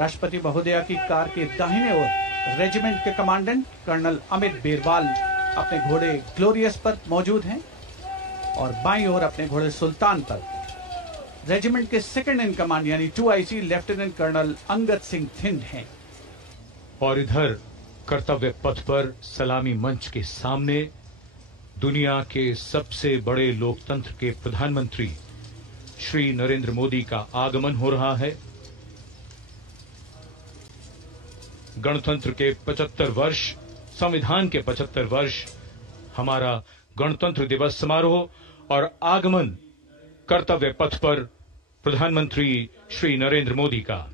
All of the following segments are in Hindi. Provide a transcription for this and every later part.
राष्ट्रपति महोदया की कार के दाहिने ओर रेजिमेंट के कमांडेंट कर्नल अमित बेरवाल अपने घोड़े ग्लोरियस पर मौजूद हैं और बाईं ओर अपने घोड़े सुल्तान पर रेजिमेंट के सेकंड इन कमांड यानी 2IC lieutenant colonel Angad Singh Thind हैं। और इधर कर्तव्य पथ पर सलामी मंच के सामने दुनिया के सबसे बड़े लोकतंत्र के प्रधानमंत्री श्री नरेंद्र मोदी का आगमन हो रहा है। गणतंत्र के 75 वर्ष, संविधान के 75 वर्ष, हमारा गणतंत्र दिवस समारोह और आगमन कर्तव्य पथ पर प्रधानमंत्री श्री नरेंद्र मोदी का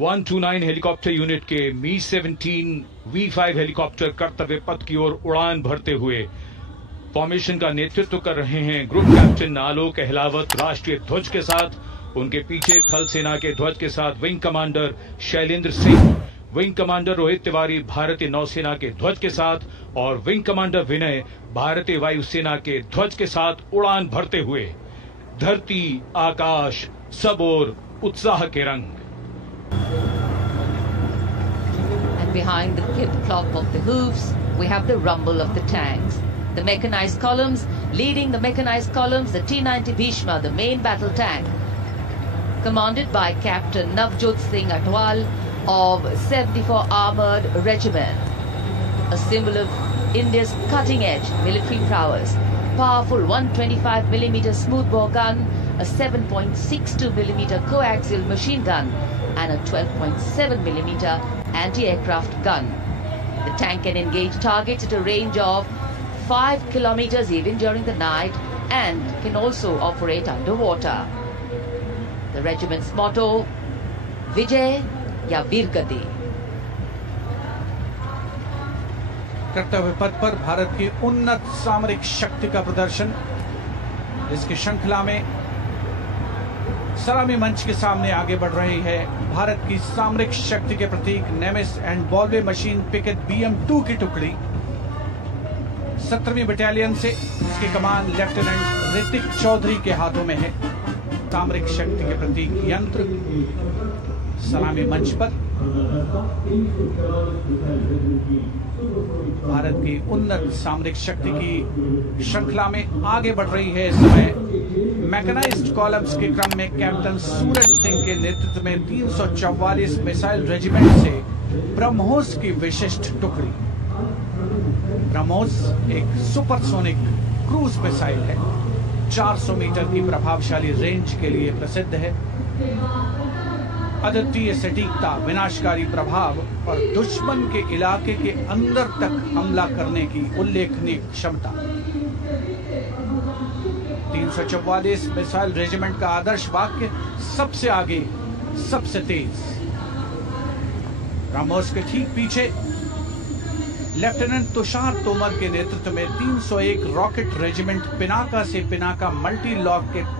129 हेलीकॉप्टर यूनिट के मी-17 V5 हेलीकॉप्टर कर्तव्य पथ की ओर उड़ान भरते हुए फॉर्मेशन का नेतृत्व कर रहे हैं ग्रुप कैप्टन आलोक अहलावत राष्ट्रीय ध्वज के साथ। उनके पीछे थल सेना के ध्वज के साथ wing commander Shailendra Singh, wing commander Rohit Tiwari भारतीय नौसेना के ध्वज के साथ और विंग कमांडर विनय भारतीय वायुसेना के ध्वज के साथ उड़ान भरते हुए धरती आकाश सब ओर उत्साह के रंग। And behind the clip-clop of the hoofs, we have the rumble of the tanks. The mechanized columns, leading the mechanized columns, the T-90 Bhishma, the main battle tank, commanded by Captain Navjot Singh Atwal of 74 Armored Regiment, a symbol of India's cutting-edge military prowess. Powerful 125mm smoothbore gun, a 7.62mm coaxial machine gun, and a 12.7mm anti-aircraft gun. The tank can engage targets at a range of 5 kilometers even during the night and can also operate underwater. The regiment's motto, Vijay या वीरगति। कर्तव्य पथ पर भारत की उन्नत सामरिक शक्ति का प्रदर्शन, इसकी श्रृंखला में सलामी मंच के सामने आगे बढ़ रही है भारत की सामरिक शक्ति के प्रतीक नेमिस एंड बॉलवे मशीन पिकेट BM-2 की टुकड़ी 17वीं बटालियन से। इसकी कमान लेफ्टिनेंट ऋतिक चौधरी के हाथों में है। सामरिक शक्ति के प्रतीक यंत्र सलामी मंच पर भारत की उन्नत सामरिक शक्ति की श्रृंखला में आगे बढ़ रही है। इस समय मैकेनाइज्ड कॉलम्स के क्रम में कैप्टन सूरज सिंह के नेतृत्व में 344 मिसाइल रेजिमेंट से ब्रह्मोस की विशिष्ट टुकड़ी। ब्रह्मोस एक सुपरसोनिक क्रूज मिसाइल है, 400 मीटर की प्रभावशाली रेंज के लिए प्रसिद्ध है। अद्वितीय सटीकता, विनाशकारी प्रभाव और दुश्मन के इलाके के अंदर तक हमला करने की उल्लेखनीय क्षमता। 344 मिसाइल रेजिमेंट का आदर्श वाक्य सबसे आगे, सबसे तेज। ब्रह्मोस के ठीक पीछे लेफ्टिनेंट तुषार तोमर के नेतृत्व में 301 रॉकेट रेजिमेंट पिनाका से Pinaka multi locket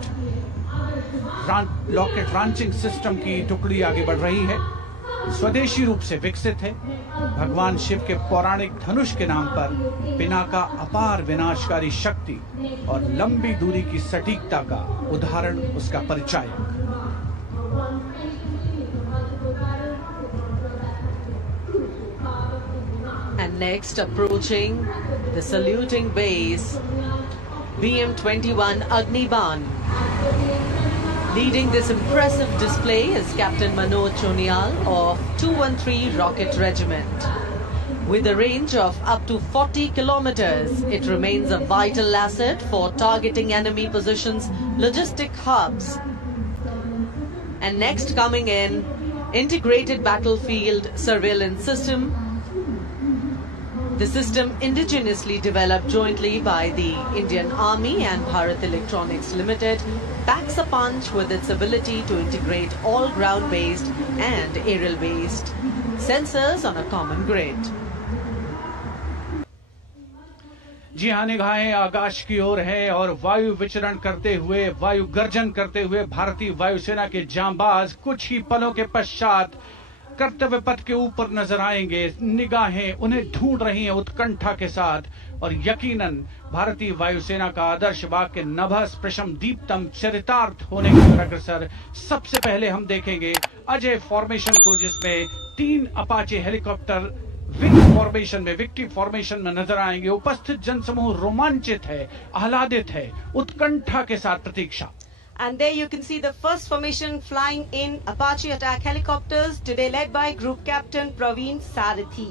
launching system की टुकड़ी आगे बढ़ रही है। स्वदेशी रूप से विकसित है। भगवान शिव के पौराणिक धनुष के नाम पर पिनाका अपार विनाशकारी शक्ति और लंबी दूरी की सटीकता का उदाहरण उसका परिचायक। And next, approaching the saluting base, BM-21 Agniban. Leading this impressive display is Captain Manoj Chonial of 213 Rocket Regiment. With a range of up to 40 kilometers, it remains a vital asset for targeting enemy positions, logistic hubs. And next coming in, Integrated Battlefield Surveillance System. The system indigenously developed jointly by the Indian Army and Bharat Electronics Limited packs a punch with its ability to integrate all ground-based and aerial-based sensors on a common grid. जी हाँ, निगाहें आकाश की ओर है और वायु विचरण करते हुए, वायु गर्जन करते हुए भारतीय वायुसेना के जांबाज कुछ ही पलों के पश्चात कर्तव्य पथ के ऊपर नजर आएंगे। निगाहें उन्हें ढूंढ रही हैं उत्कंठा के साथ। और यकीनन भारतीय वायुसेना का आदर्श वाक्य नभः स्पृशम दीप्तम चरितार्थ होने की तरह अग्रसर। सबसे पहले हम देखेंगे अजय फॉर्मेशन को, जिसमें 3 अपाचे हेलीकॉप्टर विंग फॉर्मेशन में, विक्ट्री फॉर्मेशन में नजर आएंगे। उपस्थित जनसमूह रोमांचित है, आह्लादित है, उत्कंठा के साथ प्रतीक्षा। And there you can see the first formation flying in Apache attack helicopters, today led by Group Captain Praveen Sarathi.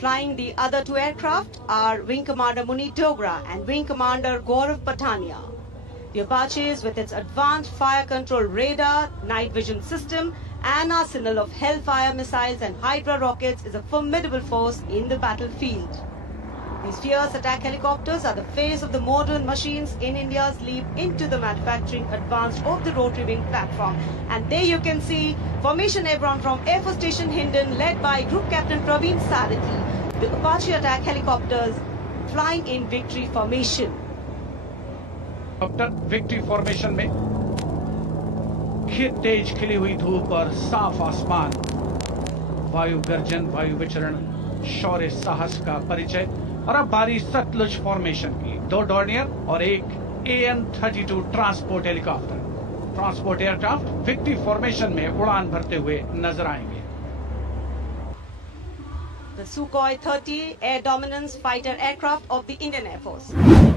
Flying the other 2 aircraft are Wing Commander Munit Dogra and Wing Commander Gaurav Patania. The Apaches, with its advanced fire control radar, night vision system and arsenal of Hellfire missiles and Hydra rockets, is a formidable force in the battlefield. These fierce attack helicopters are the face of the modern machines in India's leap into the manufacturing advanced of the rotary wing platform. And there you can see Formation Airborne from Air Force Station Hindon, led by Group Captain Praveen Sarathi. The Apache attack helicopters flying in victory formation. Victory formation में तेज खिली हुई धूप और साफ आसमान, वायु गर्जन, वायु विचरण, शौर्य साहस का परिचय। और अब बारी सतलुज फॉर्मेशन की। 2 डॉर्नियर और एक AN-32 transport helicopter, transport aircraft victory formation में उड़ान भरते हुए नजर आएंगे। The Sukhoi 30 air dominance fighter aircraft of the Indian Air Force.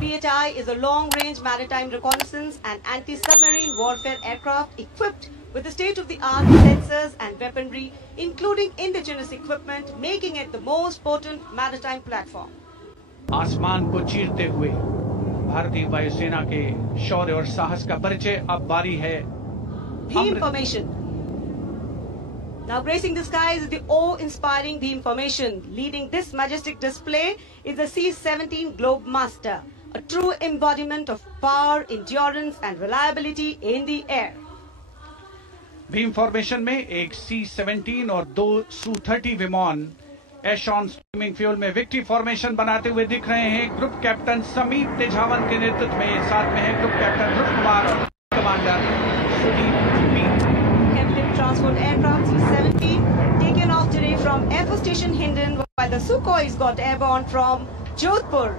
PHI is a long-range maritime reconnaissance and anti-submarine warfare aircraft equipped with the state-of-the-art sensors and weaponry, including indigenous equipment, making it the most potent maritime platform. आसमान को चीरते हुए भारतीय वायुसेना के शौर्य और साहस का परिचय। अब बारी है Beam formation. Now gracing the skies is the awe-inspiring beam formation. Leading this majestic display is the C-17 Globemaster, a true embodiment of power, endurance and reliability in the air. Beam formation में एक C-17 और 2 Su-30 विमान एशॉन स्टीमिंग फ्यूल में विक्ट्री फॉर्मेशन बनाते हुए दिख रहे हैं। ग्रुप कैप्टन समीप तेजावन के नेतृत्व में, साथ में है ग्रुप कैप्टन ध्रुव कुमार और commander Sudeep P. Heavy transport aircraft C-17 taken off today from Air Force Station Hindon, while the Sukhois got airborne from Jodhpur.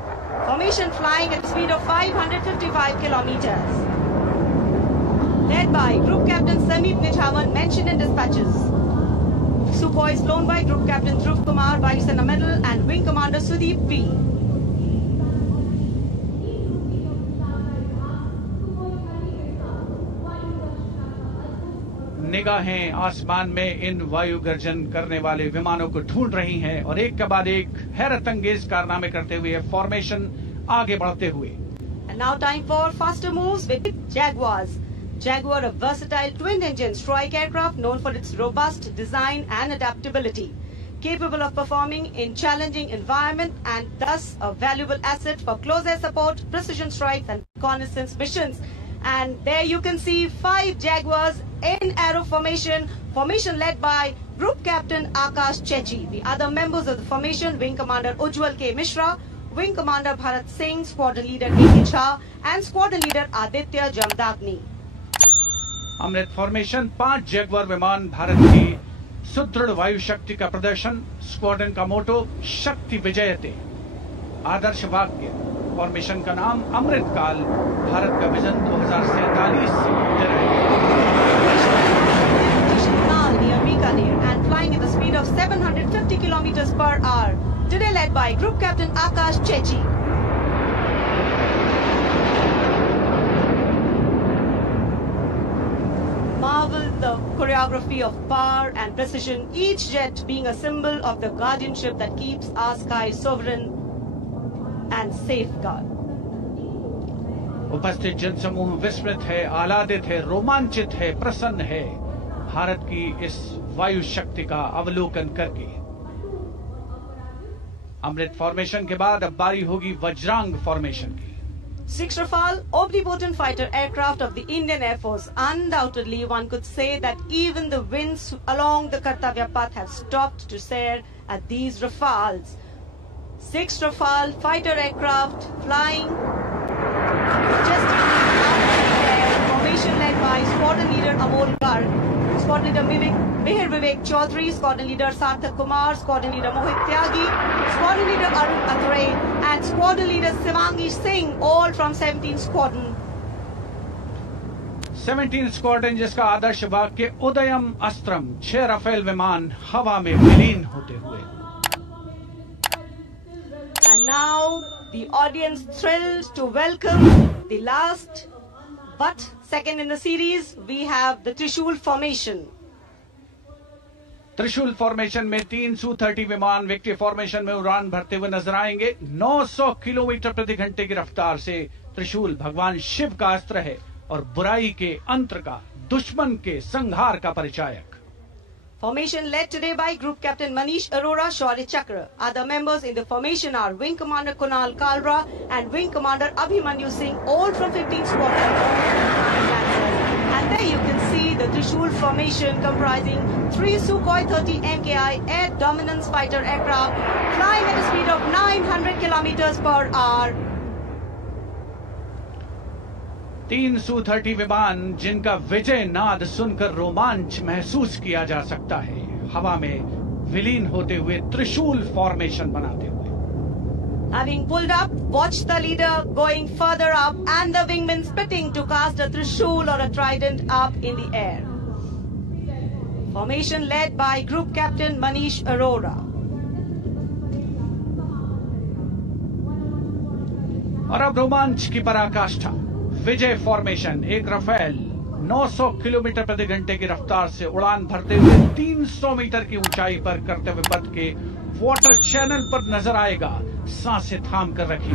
Formation flying at a speed of 555 kilometers. Led by Group Captain Sameep Nithawan, mentioned in dispatches. Sukhois flown by Group Captain Dhruv Kumar, Vayusena Medal and Wing Commander Sudeep P. निगाहें आसमान में इन वायु गर्जन करने वाले विमानों को ढूंढ रही हैं और एक के बाद एक हैरत अंगेज कारनामे करते हुए फॉर्मेशन आगे बढ़ते हुए। And now time for faster moves with Jaguars. Jaguar, a versatile twin-engine strike aircraft known for its robust design and adaptability, capable of performing in challenging environment and thus a valuable asset for close air support, precision strikes and reconnaissance missions. And there you can see 5 Jaguars in arrow formation, formation led by Group Captain Akash Chechi. The other members of the formation, Wing Commander Ujjwal K. Mishra, Wing Commander Bharat Singh, Squadron Leader A.K. Jha and Squadron Leader Aditya Jamdagni. Amrit formation 5 Jaguar विमान, भारत की सुदृढ़ वायु शक्ति का प्रदर्शन। स्क्वाड्रन का मोटो शक्ति विजयते, आदर्श वाक्य। फॉर्मेशन का नाम अमृत काल, भारत का विजन 2047 से गुजर and flying at the speed of 750 kilometers per hour. Today led by Group Captain Akash Chechi. Marvel the choreography of power and precision, each jet being a symbol of the guardianship that keeps our sky sovereign and safeguard. उपस्थित जनसमूह विस्मित है, आह्लादित है, रोमांचित है, प्रसन्न है भारत की इस वायु शक्ति का अवलोकन करके। अमृत फॉर्मेशन के बाद अब बारी होगी वज्रांग फॉर्मेशन की। 6 Rafale, omnipotent fighter aircraft of the Indian Air Force. Undoubtedly, one could say that even the winds along the Kartavya path have stopped to stare at these Rafales. 6 Rafale fighter aircraft flying majestically out in the air, formation led by Squadron Leader Amol Garg, Squadron Leader Mihir Vivek Chaudhary, Squadron Leader Sarthak Kumar, Squadron Leader Mohit Tyagi, Squadron Leader Arun Athare, and Squadron Leader Shivangi Singh, all from 17th Squadron. 17 squadron जिसका आदर्श वाक्य उदयम अस्त्रम 6 राफेल विमान हवा में विलीन होते हुए। And now the audience thrilled to welcome the last but second in the series. We have the Trishul formation. त्रिशूल फॉर्मेशन में 3 Su-30 विमान विक्ट्री फॉर्मेशन में उड़ान भरते हुए नजर आएंगे। 900 किलोमीटर प्रति घंटे की रफ्तार से त्रिशूल भगवान शिव का अस्त्र है और बुराई के अंतर का, दुश्मन के संहार का परिचायक। Formation led today by Group Captain Manish Arora, Shaurya Chakra. Other members in the formation are Wing Commander Kunal Kalra and Wing Commander Abhimanyu Singh, all from 15th Squadron. And there you can see the Trishul formation comprising 3 Sukhoi 30 MKI air dominance fighter aircraft flying at a speed of 900 kilometers per hour. 3 Su-30 विमान जिनका विजय नाद सुनकर रोमांच महसूस किया जा सकता है, हवा में विलीन होते हुए त्रिशूल फॉर्मेशन बनाते हुए। Having pulled up, watch the leader going further up and the wingmen spitting to cast a Trishul or a trident up in the air. Formation led by Group Captain Manish Arora. और अब रोमांच की पराकाष्ठा, विजय फॉर्मेशन। एक राफेल 900 किलोमीटर प्रति घंटे की रफ्तार से उड़ान भरते हुए 300 मीटर की ऊंचाई पर कर्तव्य पथ के वाटर चैनल पर नजर आएगा। सांसें थाम कर रखिए।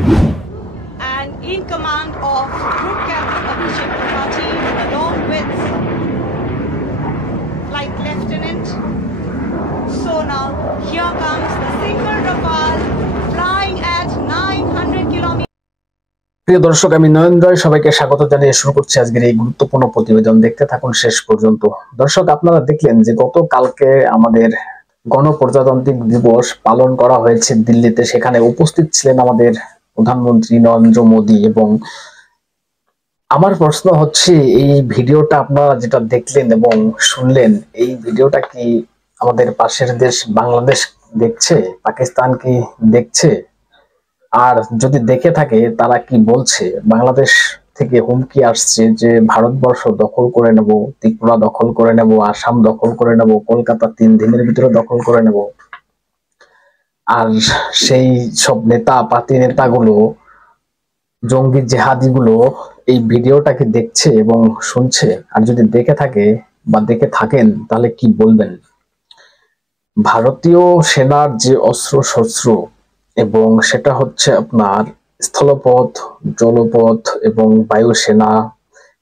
And in command of Group Captain Abhishek Tripathi along with Flight Lieutenant. So now here comes the single Rafale flying at 900 kilometers. প্রিয় দর্শক, আমি নয়ন রায় সবাইকে স্বাগত জানিয়ে শুরু করছি আজকের এই গুরুত্বপূর্ণ প্রতিবেদন। দেখতে থাকুন শেষ পর্যন্ত। দর্শক, আপনারা দেখলেন যে গতকালকে আমাদের গণপ্রজাতান্ত্রিক দিবস পালন করা হয়েছে দিল্লিতে। সেখানে উপস্থিত ছিলেন আমাদের প্রধানমন্ত্রী নরেন্দ্র মোদী। এবং আমার প্রশ্ন হচ্ছে, এই ভিডিওটা আপনারা যেটা দেখলেন এবং শুনলেন, এই ভিডিওটা কি আমাদের পাশের দেশ বাংলাদেশ দেখছে, পাকিস্তান কি দেখছে? আর যদি দেখে থাকে তারা কি বলছে? বাংলাদেশ থেকে হুমকি আসছে যে ভারতবর্ষ দখল করে নেব, ত্রিপুরা দখল করে নেব, আসাম দখল করে নেব, কলকাতা 3 দিনের ভিতরে দখল করে নেব। আর সেই সব নেতা পাতি নেতাগুলো, জঙ্গি জেহাদিগুলো এই ভিডিওটাকে দেখছে এবং শুনছে। আর যদি দেখে থাকে বা দেখে থাকেন তাহলে কি বলবেন? ভারতীয় সেনার যে অস্ত্র শস্ত্র এবং সেটা হচ্ছে আপনার স্থলপথ, জলপথ এবং বায়ুসেনা,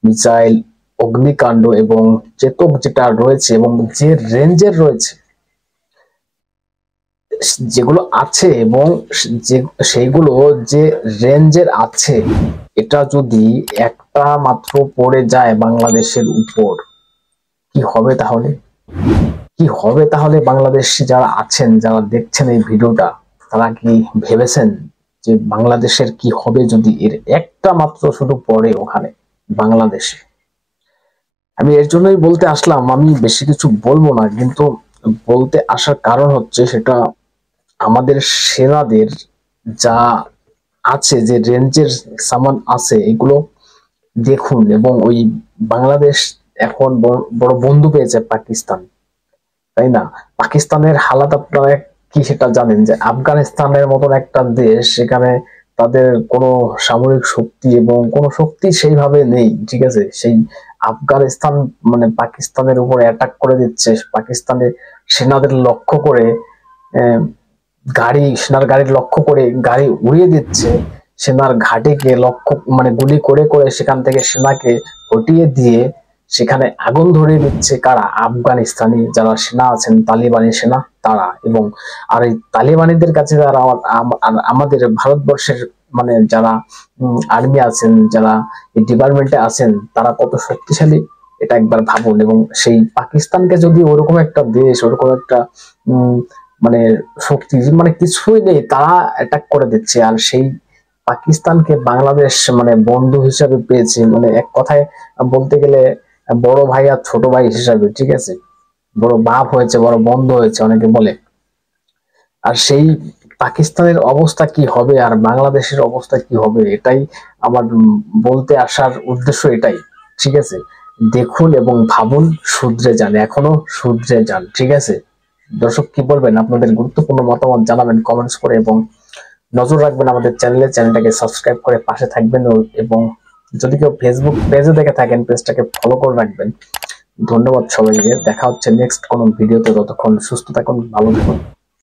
মিসাইল, অগ্নিকাণ্ড এবং চেতক যেটা রয়েছে এবং যে রেঞ্জের রয়েছে, যেগুলো আছে এবং সেইগুলো যে রেঞ্জের আছে, এটা যদি একটা মাত্র পড়ে যায় বাংলাদেশের উপর, কি হবে তাহলে? কি হবে তাহলে? বাংলাদেশ যারা আছেন, যারা দেখছেন এই ভিডিওটা, তারা কি ভেবেছেন যে বাংলাদেশের কি হবে যদি এর একটা মাত্র শুধু পড়ে ওখানে বাংলাদেশে? আমি এর জন্যই বলতে আসলাম। আমি বেশি কিছু বলবো না, কিন্তু বলতে আসার কারণ হচ্ছে সেটা আমাদের সেনাদের যা আছে, যে রেঞ্জের সামান আছে, এগুলো দেখুন। এবং ওই বাংলাদেশ এখন বড় বন্ধু পেয়েছে পাকিস্তান, তাই না? পাকিস্তানের হালাত আপনারা কি সেটা জানেন যে আফগানিস্তানের মতন একটা দেশ, সেখানে তাদের কোনো সামরিক শক্তি এবং কোনো শক্তি সেইভাবে নেই, ঠিক আছে? সেই আফগানিস্তান মানে পাকিস্তানের উপর অ্যাটাক করে দিচ্ছে, পাকিস্তানের সেনাদের লক্ষ্য করে সেনার গাড়ির লক্ষ্য করে গাড়ি উড়িয়ে দিচ্ছে, সেনার ঘাটিকে লক্ষ্য মানে গুলি করে করে সেখান থেকে সেনাকে হটিয়ে দিয়ে সেখানে আগুন ধরিয়ে দিচ্ছে। কারা? আফগানিস্তানি যারা সেনা আছেন, তালিবানি সেনা, তারা। এবং আর এই তালিবানিদের কাছে যারা আমাদের ভারতবর্ষের মানে যারা আর্মি আছেন, যারা এই ডিপার্টমেন্টে আছেন, তারা কত শক্তিশালী এটা একবার ভাবুন। এবং সেই পাকিস্তানকে যদি ওরকম একটা দেশ, ওরকম একটা মানে শক্তি মানে কিছুই নেই, তারা অ্যাটাক করে দিচ্ছে। আর সেই পাকিস্তানকে বাংলাদেশ মানে বন্ধু হিসাবে পেয়েছে। মানে এক কথায় বলতে গেলে বড় ভাই আর ছোট ভাই হিসাবে, ঠিক আছে, বড় বাপ হয়েছে, বড় বন্ধু হয়েছে অনেকে বলে। আর সেই পাকিস্তানের অবস্থা কি হবে আর বাংলাদেশের অবস্থা কি হবে, এটাই আমার বলতে আসার উদ্দেশ্য এটাই, ঠিক আছে। দেখুন এবং ভাবুন, শুধরে যান, এখনো শুধরে যান, ঠিক আছে। দর্শক কি বলবেন, আপনাদের গুরুত্বপূর্ণ মতামত জানাবেন কমেন্টস করে, এবং নজর রাখবেন আমাদের চ্যানেলটাকে সাবস্ক্রাইব করে পাশে থাকবেন, এবং যদি কেউ ফেসবুক পেজে দেখে থাকেন পেজটাকে ফলো করে রাখবেন। ধন্যবাদ সবাইকে, দেখা হচ্ছে নেক্সট কোনো ভিডিওতে। ততক্ষণ সুস্থ থাকুন, ভালো থাকুন।